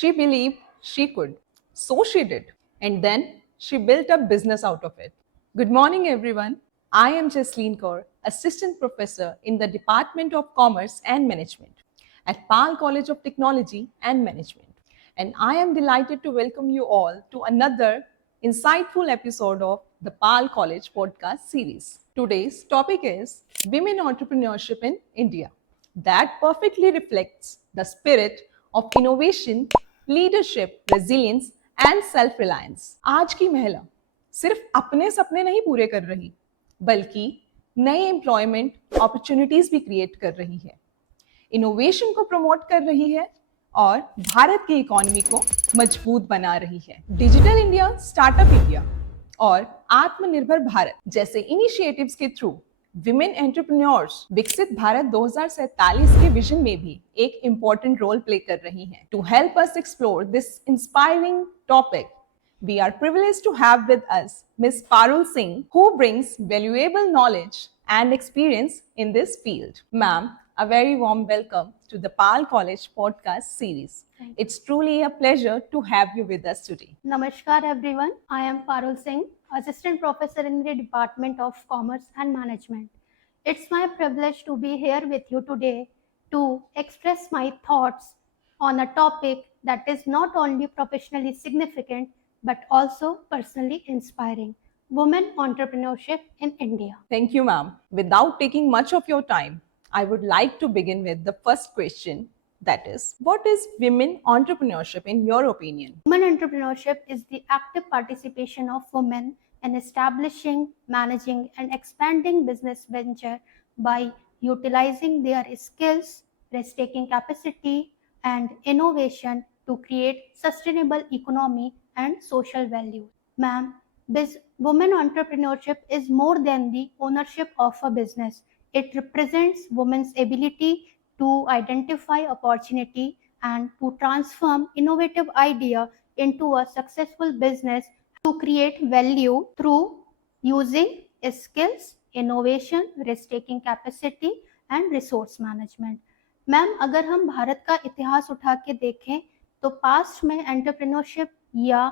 She believed she could. So she did. And then she built a business out of it. Good morning, everyone. I am Jasleen Kaur, Assistant Professor in the Department of Commerce and Management at PAL College of Technology and Management. And I am delighted to welcome you all to another insightful episode of the PAL College podcast series. Today's topic is Women Entrepreneurship in India. That perfectly reflects the spirit of innovation, leadership, resilience and self-reliance. आज की महिला सिर्फ अपने सपने नहीं पूरे कर रही, बल्कि नए एम्प्लॉयमेंट अपॉर्चुनिटीज भी क्रिएट कर रही है, इनोवेशन को प्रमोट कर रही है और भारत की इकोनॉमी को मजबूत बना रही है। डिजिटल इंडिया, स्टार्टअप इंडिया और आत्मनिर्भर भारत जैसे इनिशिएटिव्स के थ्रू विमेन एंटरप्रेन्योर्स विकसित भारत 2047 के विजन में भी एक इंपॉर्टेंट रोल प्ले कर रही हैं। To help us explore this inspiring topic, we are privileged to have with us Ms. Parul Singh, who brings valuable knowledge and experience in this field. Ma'am, a very warm welcome to the PAL College podcast series. It's truly a pleasure to have you with us today. Namaskar everyone. I am Parul Singh, Assistant Professor in the Department of Commerce and Management. It's my privilege to be here with you today to express my thoughts on a topic that is not only professionally significant but also personally inspiring: women entrepreneurship in India. Thank you, ma'am. Without taking much of your time, I would like to begin with the first question. That is, what is women entrepreneurship in your opinion? Women entrepreneurship is the active participation of women in establishing, managing, and expanding business venture by utilizing their skills, risk-taking capacity, and innovation to create sustainable economy and social value. Ma'am, women entrepreneurship is more than the ownership of a business. It represents women's ability to identify opportunity and to transform innovative idea into a successful business, to create value through using skills, innovation, risk-taking capacity and resource management. Ma'am, अगर हम भारत का इतिहास उठा के देखें तो past में entrepreneurship या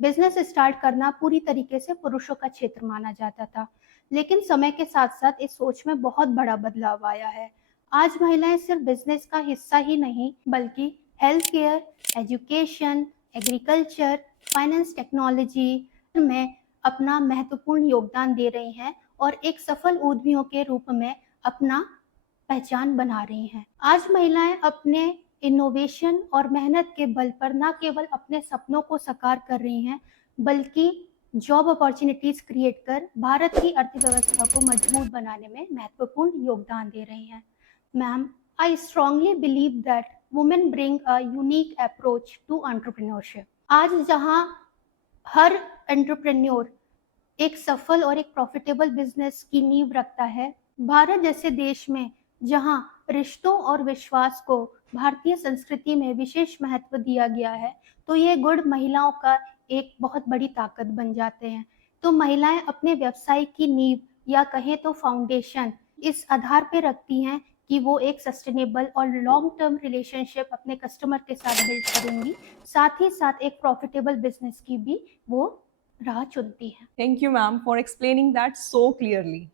बिजनेस स्टार्ट करना पूरी तरीके से पुरुषों का क्षेत्र माना जाता था, लेकिन समय के साथ साथ इस सोच में बहुत बड़ा बदलाव आया है। आज महिलाएं सिर्फ बिजनेस का हिस्सा ही नहीं बल्कि health care, education, agriculture, finance, technology में अपना महत्वपूर्ण योगदान दे रही हैं और एक सफल उद्यमियों के रूप में अपना पहचान बना रही हैं। आज महिलाएं अपने इनोवेशन और मेहनत के बल पर न केवल अपने सपनों को साकार कर रही हैं बल्कि जॉब अपॉर्चुनिटीज क्रिएट कर भारत की अर्थव्यवस्था को मजबूत बनाने में महत्वपूर्ण योगदान दे रही हैं। Ma'am, I strongly believe that women bring a unique approach to entrepreneurship. आज जहां हर एंटरप्रेन्योर एक सफल और एक प्रॉफिटेबल बिजनेस की नींव रखता है, भारत जैसे देश में जहां रिश्तों और विश्वास को भारतीय संस्कृति में विशेष महत्व दिया गया है, तो ये गुण महिलाओं का एक बहुत बड़ी ताकत बन जाते हैं। तो महिलाएं अपने व्यवसाय की नींव या कहें तो फाउंडेशन इस आधार पे रखती हैं कि वो एक सस्टेनेबल और लॉन्ग टर्म रिलेशनशिप अपने कस्टमर के साथ बिल्ड करेंगी, साथ ही साथ एक प्रॉफिटेबल बिजनेस की भी वो राह चुनती हैं। Thank you ma'am for explaining that so clearly.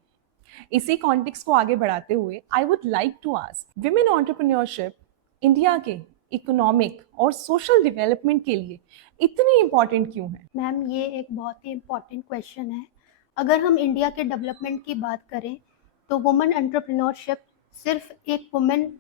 इसी कॉन्टेक्स्ट को आगे बढ़ाते हुए I would like to ask, women entrepreneurship India के इकोनॉमिक और सोशल डेवलपमेंट के लिए इतनी इम्पोर्टेंट क्यों है? मैम, ये एक बहुत ही इम्पोर्टेंट क्वेश्चन है। अगर हम इंडिया के डेवलपमेंट की बात करें तो वुमेन एंटरप्रेन्योरशिप सिर्फ एक वुमेन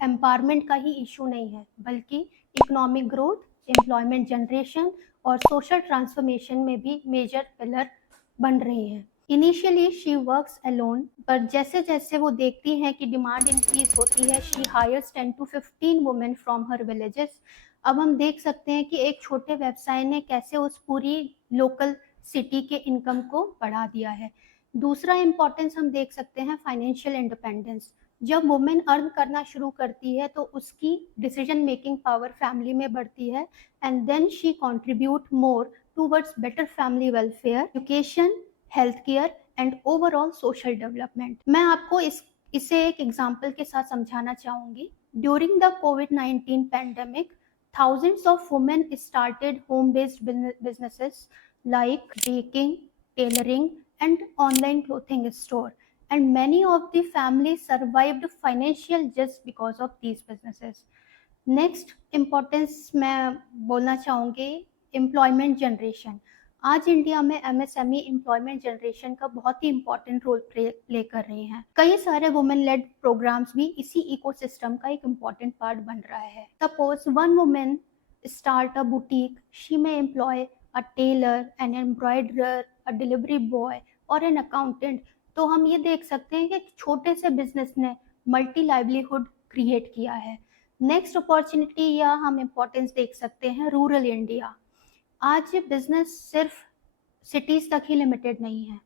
एम्पावरमेंट का ही इशू नहीं है बल्कि इकोनॉमिक ग्रोथ, एम्प्लॉयमेंट जनरेशन और सोशल ट्रांसफॉर्मेशन में भी मेजर पिलर बन रही हैं। इनिशियली शी वर्क्स अलोन, पर जैसे जैसे वो देखती हैं कि डिमांड इंक्रीज होती है, she hires 10 to 15 women from her villages. अब हम देख सकते हैं कि एक छोटे व्यवसाय ने कैसे उस पूरी लोकल सिटी के इनकम को बढ़ा दिया है। दूसरा इम्पोर्टेंस हम देख सकते हैं फाइनेंशियल इंडिपेंडेंस। जब वुमेन अर्न करना शुरू करती है तो उसकी डिसीजन मेकिंग पावर फैमिली में बढ़ती है and then she contribute more towards better family welfare, education, health care and overall social development. मैं आपको इसे एक एग्जाम्पल के साथ समझाना चाहूँगी। ड्यूरिंग द कोविड-19 pandemic, Thousands of women started home-based businesses like baking, tailoring, and online clothing store. And many of the families survived financial just because of these businesses. Next importance मैं बोलना चाहूँगी employment generation. आज India में MSME employment generation का बहुत ही important role play कर रही हैं। कई सारे वुमेन लेड प्रोग्राम्स भी इसी इकोसिस्टम का एक इम्पॉर्टेंट पार्ट बन रहा है। Suppose one women start a boutique, she may employ a tailor, an embroiderer, a delivery boy और an accountant। तो हम ये देख सकते हैं कि छोटे से बिजनेस ने मल्टी लाइवलीहुड क्रिएट किया है। नेक्स्ट अपॉर्चुनिटी या हम इम्पोर्टेंस देख सकते हैं रूरल इंडिया। आज बिजनेस सिर्फ सिटीज तक ही लिमिटेड नहीं है।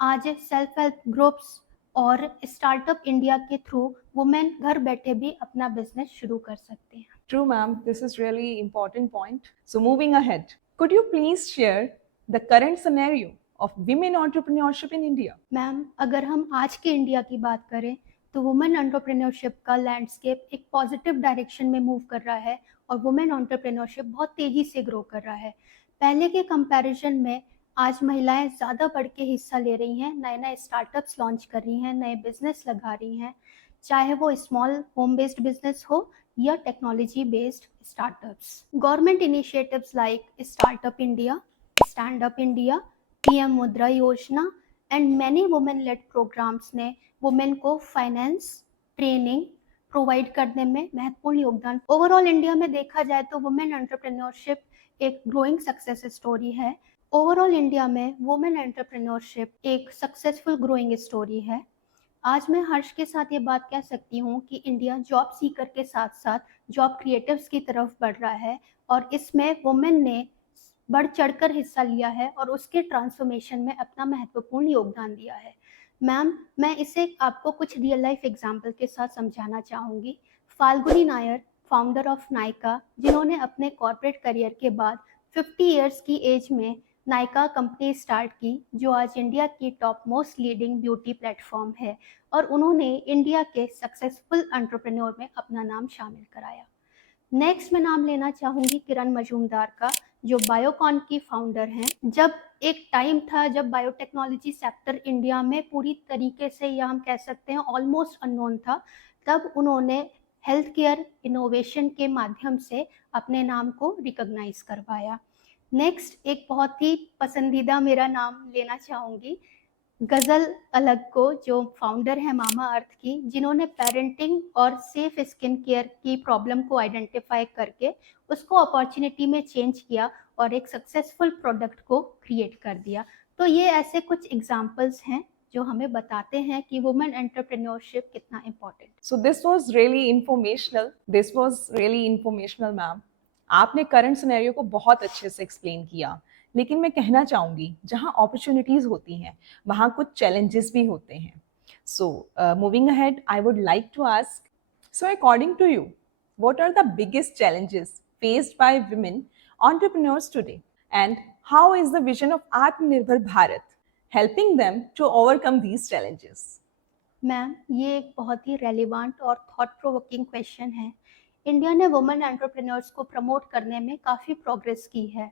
आज सेल्फ हेल्प ग्रुप्स और स्टार्टअप इंडिया के थ्रू वुमेन घर बैठे भी अपना बिजनेस शुरू कर सकते हैं। True, ma'am. This is really important point. So moving ahead, could you please share the current scenario of women entrepreneurship in India? Ma'am, अगर हम आज के इंडिया की बात करें तो वुमेन एंटरप्रेन्योरशिप का लैंडस्केप एक पॉजिटिव डायरेक्शन में मूव कर रहा है और वुमेन एंटरप्रेन्योरशिप बहुत तेजी से ग्रो कर रहा है। पहले के कंपैरिजन में आज महिलाएं ज़्यादा बढ़ के हिस्सा ले रही हैं, नए नए स्टार्टअप्स लॉन्च कर रही हैं, नए बिजनेस लगा रही हैं, चाहे वो स्मॉल होम बेस्ड बिजनेस हो या technology based startups. Government initiatives like startup India, stand up India, PM Mudra Yojana and many women led programmes ने वुमेन को फाइनेंस ट्रेनिंग प्रोवाइड करने में महत्वपूर्ण योगदान। ओवरऑल इंडिया में देखा जाए तो वुमेन एंटरप्रेन्योरशिप एक ग्रोइंग सक्सेस स्टोरी है। ओवरऑल इंडिया में वुमेन एंटरप्रेन्योरशिप एक सक्सेसफुल ग्रोइंग स्टोरी है। आज मैं हर्ष के साथ ये बात कह सकती हूँ कि इंडिया जॉब सीकर के साथ साथ जॉब क्रिएटिव्स की तरफ बढ़ रहा है और इसमें वुमेन ने बढ़ चढ़कर हिस्सा लिया है और उसके ट्रांसफॉर्मेशन में अपना महत्वपूर्ण योगदान दिया है। मैम, मैं इसे आपको कुछ रियल लाइफ एग्जाम्पल के साथ समझाना चाहूँगी। फाल्गुनी नायर, फाउंडर ऑफ नायका, जिन्होंने अपने कॉर्पोरेट करियर के बाद 50 ईयर्स की एज में नायका कंपनी स्टार्ट की, जो आज इंडिया की top most leading beauty platform है और उन्होंने इंडिया के सक्सेसफुल एंटरप्रेन्योर में अपना नाम शामिल कराया। नेक्स्ट मैं नाम लेना चाहूँगी किरण मजूमदार का, जो बायोकॉन की फाउंडर हैं। जब एक टाइम था जब बायोटेक्नोलॉजी सेक्टर इंडिया में पूरी तरीके से, या हम कह सकते हैं ऑलमोस्ट अननोन था, तब उन्होंने हेल्थ केयर इनोवेशन के माध्यम से अपने नाम को रिकॉग्नाइज करवाया। नेक्स्ट एक बहुत ही पसंदीदा मेरा नाम लेना चाहूँगी गज़ल अलग को, जो फाउंडर है मामा अर्थ की, जिन्होंने पेरेंटिंग और सेफ स्किन केयर की प्रॉब्लम को आइडेंटिफाई करके उसको अपॉर्चुनिटी में चेंज किया और एक सक्सेसफुल प्रोडक्ट को क्रिएट कर दिया। तो ये ऐसे कुछ एग्जांपल्स हैं जो हमें बताते हैं कि वुमेन एंटरप्रेन्योरशिप कितना important. So this was really informational. This was really informational, ma'am. आपने करंट सिनेरियो को बहुत अच्छे से एक्सप्लेन किया, लेकिन मैं कहना चाहूँगी जहाँ अपॉर्चुनिटीज़ होती हैं वहाँ कुछ चैलेंजेस भी होते हैं। So moving ahead, I would like to ask, so according to you, what are the biggest challenges faced by women entrepreneurs today, and how is the vision of Atmanirbhar Bharat helping them to overcome these challenges? Ma'am, ये एक बहुत ही relevant और thought provoking question है। India ने women entrepreneurs को promote करने में काफ़ी प्रोग्रेस की है,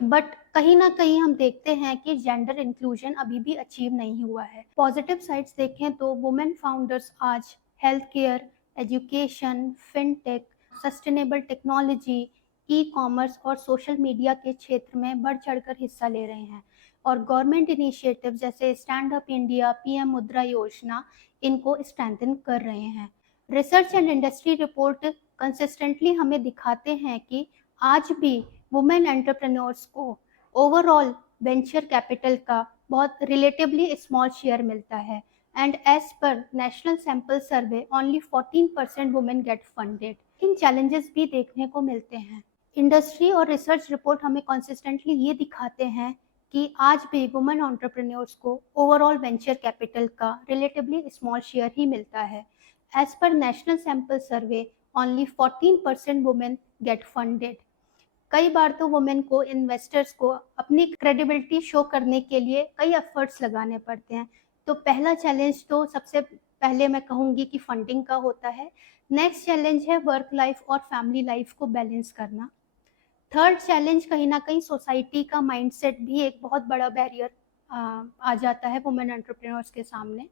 बट कहीं ना कहीं हम देखते हैं कि जेंडर इंक्लूजन अभी भी अचीव नहीं हुआ है। पॉजिटिव साइड्स देखें तो वुमेन फाउंडर्स आज health care, education, fintech, sustainable technology, e commerce और सोशल मीडिया के क्षेत्र में बढ़ चढ़कर हिस्सा ले रहे हैं और गवर्नमेंट इनिशिएटिव जैसे stand up India, PM Mudra Yojana इनको स्ट्रेंथन कर रहे हैं। Research and industry report consistently हमें दिखाते हैं कि आज भी वुमेन एंटरप्रेन्योर्स को ओवरऑल वेंचर कैपिटल का बहुत रिलेटिवली स्मॉल शेयर मिलता है and as per national sample survey only 14% women get funded. इन चैलेंजेस भी देखने को मिलते हैं। इंडस्ट्री और रिसर्च रिपोर्ट हमें कंसिस्टेंटली ये दिखाते हैं कि आज भी वुमेन एंटरप्रेन्योर्स को ओवरऑल वेंचर कैपिटल का रिलेटिवली स्मॉल शेयर ही मिलता है। As per national sample survey only 14% women get funded. कई बार तो वुमेन को, इन्वेस्टर्स को अपनी क्रेडिबिलिटी शो करने के लिए कई एफर्ट्स लगाने पड़ते हैं। तो पहला चैलेंज तो सबसे पहले मैं कहूँगी कि फंडिंग का होता है। नेक्स्ट चैलेंज है वर्क लाइफ और फैमिली लाइफ को बैलेंस करना। थर्ड चैलेंज कहीं ना कहीं सोसाइटी का माइंडसेट भी एक बहुत बड़ा बैरियर आ जाता है वुमेन एंटरप्रेन्योर्स के सामने।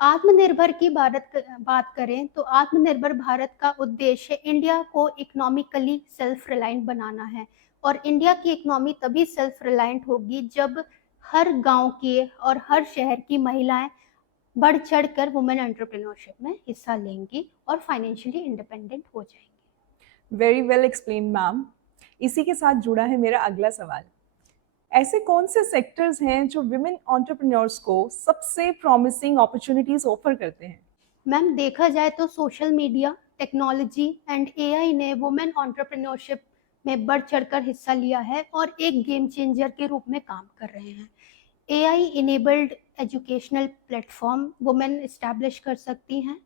आत्मनिर्भर की बात करें तो आत्मनिर्भर भारत का उद्देश्य इंडिया को इकोनॉमिकली सेल्फ रिलायंट बनाना है, और इंडिया की इकोनॉमी तभी सेल्फ रिलायंट होगी जब हर गांव की और हर शहर की महिलाएं बढ़ चढ़ कर वुमेन एंटरप्रेन्योरशिप में हिस्सा लेंगी और फाइनेंशियली इंडिपेंडेंट हो जाएंगी। Very well explain ma'am. इसी के साथ जुड़ा है मेरा अगला सवाल। ऐसे कौन से सेक्टर्स हैं जो विमेन एंटरप्रेन्योर्स को सबसे प्रॉमिसिंग अपॉर्चुनिटीज ऑफर करते हैं? मैम, देखा जाए तो social media, technology and AI ने वुमेन एंटरप्रेन्योरशिप में बढ़ चढ़कर हिस्सा लिया है और एक गेम चेंजर के रूप में काम कर रहे हैं। AI enabled educational platform women establish कर सकती हैं।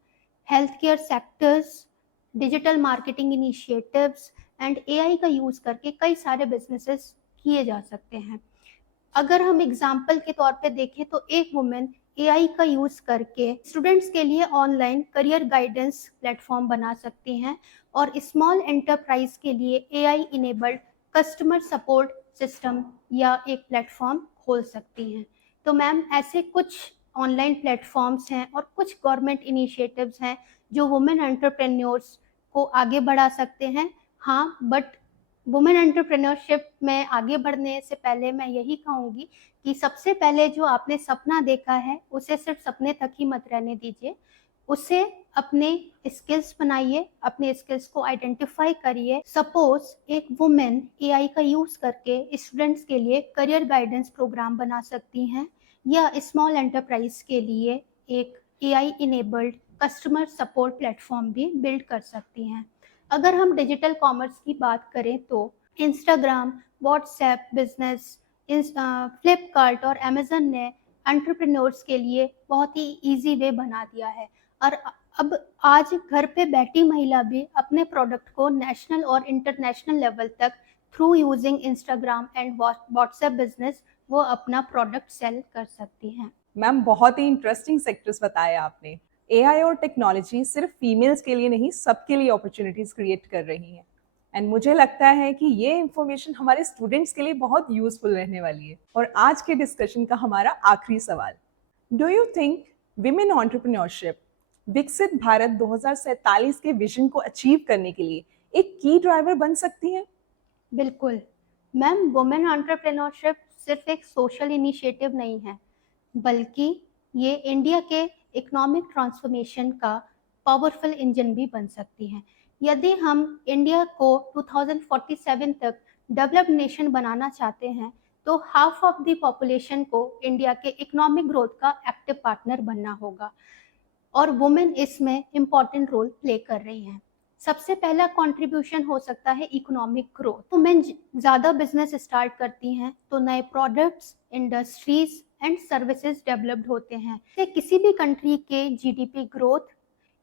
Health care sectors, digital marketing initiatives and AI का यूज़ करके कई सारे बिजनेसेस किए जा सकते हैं। अगर हम एग्जाम्पल के तौर पे देखें तो एक वुमेन एआई का यूज़ करके स्टूडेंट्स के लिए ऑनलाइन करियर गाइडेंस प्लेटफॉर्म बना सकती हैं और स्मॉल एंटरप्राइज के लिए AI enabled customer support system या एक प्लेटफॉर्म खोल सकती हैं। तो मैम, ऐसे कुछ ऑनलाइन प्लेटफॉर्म्स हैं और कुछ गवर्नमेंट इनिशिएटिव्स हैं जो वुमेन एंटरप्रेन्योर्स को आगे बढ़ा सकते हैं। हाँ, बट वुमेन एंटरप्रेन्योरशिप में आगे बढ़ने से पहले मैं यही कहूँगी कि सबसे पहले जो आपने सपना देखा है उसे सिर्फ सपने तक ही मत रहने दीजिए, उसे अपने स्किल्स बनाइए, अपने स्किल्स को आइडेंटिफाई करिए। सपोज एक वुमेन एआई का यूज़ करके स्टूडेंट्स के लिए करियर गाइडेंस प्रोग्राम बना सकती हैं या स्मॉल एंटरप्राइज के लिए एक AI enabled customer support platform भी बिल्ड कर सकती हैं। अगर हम डिजिटल कॉमर्स की बात करें तो इंस्टाग्राम, व्हाट्सएप बिजनेस, फ्लिपकार्ट और अमेजन ने एंटरप्रेन्योर्स के लिए बहुत ही इजी वे बना दिया है और अब आज घर पे बैठी महिला भी अपने प्रोडक्ट को नेशनल और इंटरनेशनल लेवल तक through using Instagram and WhatsApp business वो अपना प्रोडक्ट सेल कर सकती हैं। मैम, बहुत ही इंटरेस्टिंग सेक्टर्स बताए आपने। एआई और टेक्नोलॉजी सिर्फ फीमेल्स के लिए नहीं, सबके लिए अपॉर्चुनिटीज क्रिएट कर रही हैं। एंड मुझे लगता है कि ये इंफॉर्मेशन हमारे स्टूडेंट्स के लिए बहुत यूजफुल रहने वाली है। और आज के डिस्कशन का हमारा आखिरी सवाल, do you think women entrepreneurship विकसित भारत 2047 के विजन को अचीव करने के लिए एक की ड्राइवर बन सकती है? बिल्कुल मैम, वुमेन एंटरप्रेन्योरशिप सिर्फ एक सोशल इनिशिएटिव नहीं है, बल्कि ये इंडिया के इकोनॉमिक ट्रांसफॉर्मेशन का पावरफुल इंजन भी बन सकती हैं। यदि हम इंडिया को 2047 तक डेवलप्ड नेशन बनाना चाहते हैं तो हाफ ऑफ द पॉपुलेशन को इंडिया के इकोनॉमिक ग्रोथ का एक्टिव पार्टनर बनना होगा और वुमेन इसमें इम्पॉर्टेंट रोल प्ले कर रही हैं। सबसे पहला कंट्रीब्यूशन हो सकता है इकोनॉमिक ग्रोथ। वुमेन ज़्यादा बिजनेस स्टार्ट करती हैं तो नए products, industries and services developed होते हैं। इससे किसी भी कंट्री के जीडीपी ग्रोथ,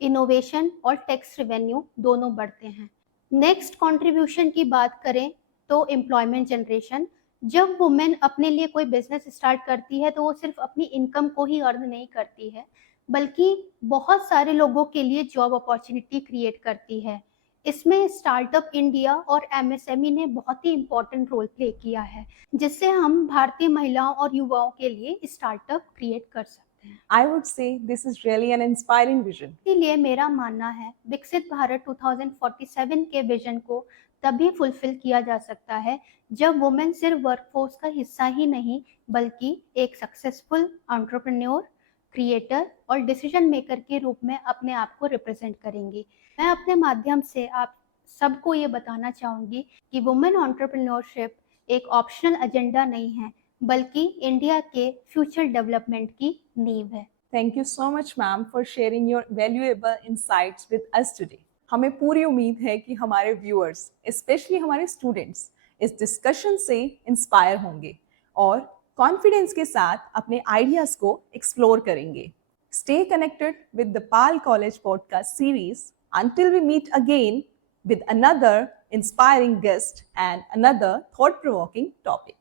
इनोवेशन और टैक्स रेवेन्यू दोनों बढ़ते हैं। नेक्स्ट कंट्रीब्यूशन की बात करें तो एम्प्लॉयमेंट जनरेशन। जब वुमेन अपने लिए कोई बिजनेस स्टार्ट करती है तो वो सिर्फ अपनी इनकम को ही अर्न नहीं करती है, बल्कि बहुत सारे लोगों के लिए जॉब अपॉर्चुनिटी क्रिएट करती है। इसमें स्टार्टअप इंडिया और एमएसएमई ने बहुत ही इम्पोर्टेंट रोल प्ले किया है, जिससे हम भारतीय महिलाओं और युवाओं के लिए स्टार्टअप क्रिएट कर सकते हैं। I would say this is really an inspiring vision. इसीलिए मेरा मानना है विकसित भारत 2047 के विजन को तभी फुलफिल किया जा सकता है जब वुमेन सिर्फ वर्कफोर्स का हिस्सा ही नहीं बल्कि एक सक्सेसफुल एंटरप्रेन्योर, क्रिएटर और डिसीजन मेकर के रूप में अपने आप को रिप्रेजेंट करेंगी। मैं अपने माध्यम से आप सबको ये बताना चाहूँगी कि वुमेन एंटरप्रेन्योरशिप एक ऑप्शनल एजेंडा नहीं है, बल्कि इंडिया के फ्यूचर डेवलपमेंट की नींव है। Thank you so much, ma'am, for sharing your valuable insights with us today. हमें पूरी उम्मीद है कि हमारे व्यूअर्स, स्पेशली हमारे स्टूडेंट्स, इस डिस्कशन से इंस्पायर होंगे और कॉन्फिडेंस के साथ अपने आइडियाज को एक्सप्लोर करेंगे। Stay connected with the Pal College podcast series until we meet again with another inspiring guest and another thought-provoking topic.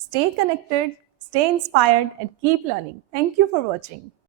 Stay connected, stay inspired, and keep learning. Thank you for watching.